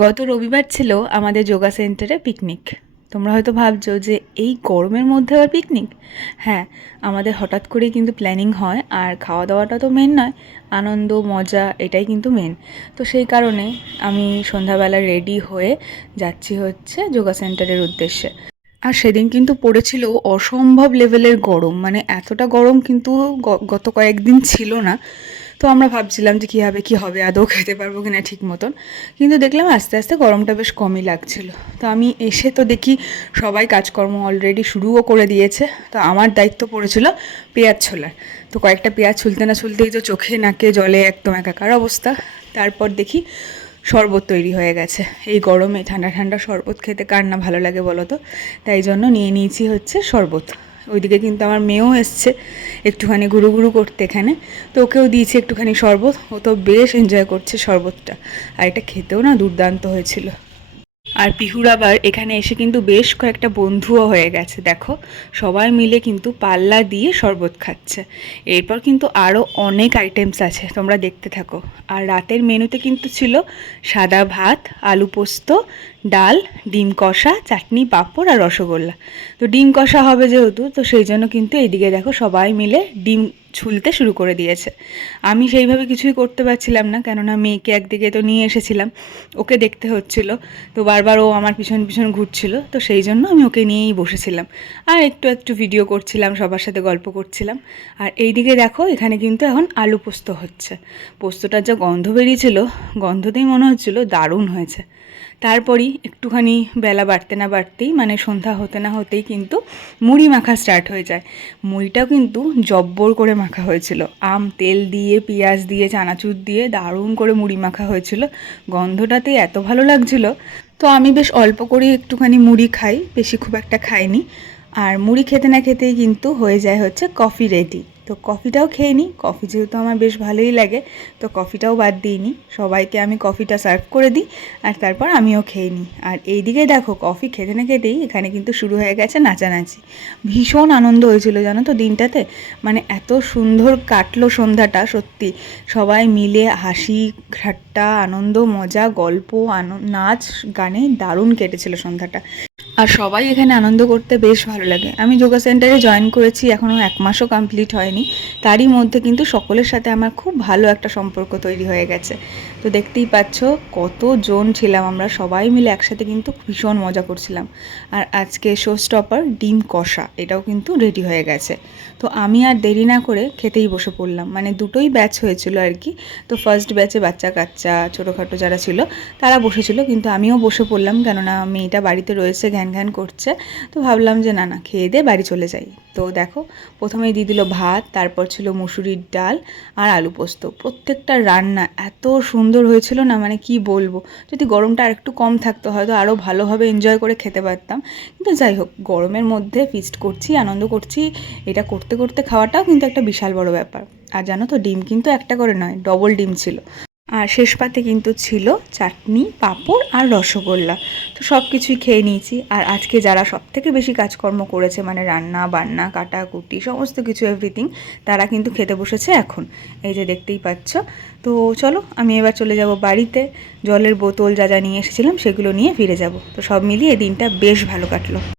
গত রবিবার ছিল আমাদের যোগা সেন্টারে পিকনিক। তোমরা হয়তো ভাবছো যে এই গরমের মধ্যে আবার পিকনিক। হ্যাঁ, আমাদের হঠাৎ করেই কিন্তু প্ল্যানিং হয়, আর খাওয়া দাওয়াটা তো মেন নয়, আনন্দ মজা এটাই কিন্তু মেন। তো সেই কারণে আমি সন্ধ্যাবেলা রেডি হয়ে যাচ্ছি হচ্ছে যোগা সেন্টারের উদ্দেশ্যে। আর সেদিন কিন্তু পড়েছিল অসম্ভব লেভেলের গরম, মানে এতটা গরম কিন্তু গত কয়েকদিন ছিল না। তো আমরা ভাবছিলাম যে কী হবে কী হবে, আদৌ খেতে পারবো কিনা ঠিক মতন। কিন্তু দেখলাম আস্তে আস্তে গরমটা বেশ কমই লাগছিল। তো আমি এসে তো দেখি সবাই কাজকর্ম অলরেডি শুরুও করে দিয়েছে। তো আমার দায়িত্ব পড়েছিল পেঁয়াজ ছোলার। তো কয়েকটা পেঁয়াজ ছুলতে না ছুলতেই তো চোখে নাকে জলে একদম একাকার অবস্থা। তারপর দেখি শরবত তৈরি হয়ে গেছে। এই গরমে ঠান্ডা ঠান্ডা শরবত খেতে কার না ভালো লাগে বলো তো। তাই জন্য নিয়ে নিয়েছি হচ্ছে শরবত। ওইদিকে কিন্তু আমার মেয়েও এসছে একটুখানি ঘুরু ঘুরু করতে এখানে। তো ওকেও দিয়েছি একটুখানি শরবত, ও তো বেশ এনজয় করছে শরবতটা। আর এটা খেতেও না দুর্দান্ত হয়েছিল। আর পিহুর আবার এখানে এসে কিন্তু বেশ কয়েকটা বন্ধুও হয়ে গেছে, দেখো সবাই মিলে কিন্তু পাল্লা দিয়ে শরবত খাচ্ছে। এরপর কিন্তু আরও অনেক আইটেমস আছে, তোমরা দেখতে থাকো। আর রাতের মেনুতে কিন্তু ছিল সাদা ভাত, আলু পোস্ত, ডাল, ডিম কষা, চাটনি, পাঁপড় আর রসগোল্লা। তো ডিম কষা হবে যেহেতু, তো সেই জন্য কিন্তু এইদিকে দেখো সবাই মিলে ডিম ছুলতে শুরু করে দিয়েছে। আমি সেইভাবে কিছুই করতে পারছিলাম না, কেননা মেয়েকে একদিকে তো নিয়ে এসেছিলাম, ওকে দেখতে হচ্ছিল। তো বারবার ও আমার পিছন পিছন ঘুরছিল, তো সেই জন্য আমি ওকে নিয়েই বসেছিলাম। আর একটু একটু ভিডিও করছিলাম, সবার সাথে গল্প করছিলাম। আর এইদিকে দেখো এখানে কিন্তু এখন আলু পোস্ত হচ্ছে। পোস্তটার যা গন্ধ বেরিয়েছিল, গন্ধতেই মনে হচ্ছিল দারুণ হয়েছে। তারপরই একটুখানি বেলা বাড়তে না বাড়তেই, মানে সন্ধ্যা হতে না হতেই কিন্তু মুড়ি মাখা স্টার্ট হয়ে যায়। মুড়িটাও কিন্তু জব্বর করে মাখা হয়েছিল, আম তেল দিয়ে, পেঁয়াজ দিয়ে, চানাচুর দিয়ে দারুণ করে মুড়ি মাখা হয়েছিল। গন্ধটাতে এত ভালো লাগছিল। তো আমি বেশ অল্প করেই একটুখানি মুড়ি খাই, বেশি খুব একটা খাইনি। আর মুড়ি খেতে না খেতেই কিন্তু হয়ে যায় হচ্ছে কফি রেডি। তো কফিটাও খেয়ে নিই, কফি যেহেতু আমার বেশ ভালোই লাগে, তো কফিটাও বাদ দিইনি, সবাইকে আমি কফিটা সার্ভ করে দিই। আর তারপর আমিও খেয়ে নিই। আর এইদিকে দেখো কফি খেতে না খেতেই এখানে কিন্তু শুরু হয়ে গেছে নাচানাচি। ভীষণ আনন্দ হয়েছিল জানো তো দিনটাতে, মানে এত সুন্দর কাটলো সন্ধ্যাটা সত্যি। সবাই মিলে হাসি ঠাট্টা, আনন্দ মজা, গল্প, নাচ গানে দারুণ কেটেছিল সন্ধ্যাটা। আর সবাই এখানে আনন্দ করতে বেশ ভালো লাগে। আমি যোগা সেন্টারে জয়েন করেছি এখনও 1 মাসও কমপ্লিট হয়নি, তারই মধ্যে কিন্তু সকলের সাথে আমার খুব ভালো একটা সম্পর্ক তৈরি হয়ে গেছে। তো দেখতেই পাচ্ছ কতজন ছিলাম আমরা, সবাই মিলে একসাথে কিন্তু ভীষণ মজা করছিলাম। আর আজকে শো স্টপার ডিম কষা, এটাও কিন্তু রেডি হয়ে গেছে। তো আমি আর দেরি না করে খেতেই বসে পড়লাম, মানে দুটোই ব্যাচ হয়েছিল আর কি। তো ফার্স্ট ব্যাচে বাচ্চা কাচ্চা ছোটোখাটো যারা ছিল তারা বসেছিল, কিন্তু আমিও বসে পড়লাম, কেননা মেয়েটা বাড়িতে রয়েছে, ঘ্যান ঘ্যান করছে। তো ভাবলাম যে না না, খেয়ে দিয়ে বাড়ি চলে যাই। তো দেখো প্রথমেই দিয়ে দিল ভাত, তারপর ছিল মুসুরির ডাল আর আলু পোস্ত। প্রত্যেকটা রান্না এত সুন্দর হয়েছিল না, মানে কি বলবো। যদি গরমটা আর একটু কম থাকতো হয়তো আরও ভালোভাবে এনজয় করে খেতে পারতাম। কিন্তু যাই হোক, গরমের মধ্যে ফিস্ট করছি, আনন্দ করছি, এটা করতে করতে খাওয়াটাও কিন্তু একটা বিশাল বড় ব্যাপার। আর জানো তো ডিম কিন্তু একটা করে নয়, ডবল ডিম ছিল। আর শেষ পাতে কিন্তু ছিল চাটনি, পাঁপড় আর রসগোল্লা। তো সব কিছুই খেয়ে নিয়েছি। আর আজকে যারা সব থেকে বেশি কাজকর্ম করেছে, মানে রান্না বান্না কাটাকুটি সমস্ত কিছু এভরিথিং, তারা কিন্তু খেতে বসেছে এখন, এই যে দেখতেই পাচ্ছ। তো চলো আমি এবার চলে যাব বাড়িতে, জলের বোতল যা যা নিয়ে এসেছিলাম সেগুলো নিয়ে ফিরে যাব। তো সব মিলিয়ে দিনটা বেশ ভালো কাটলো।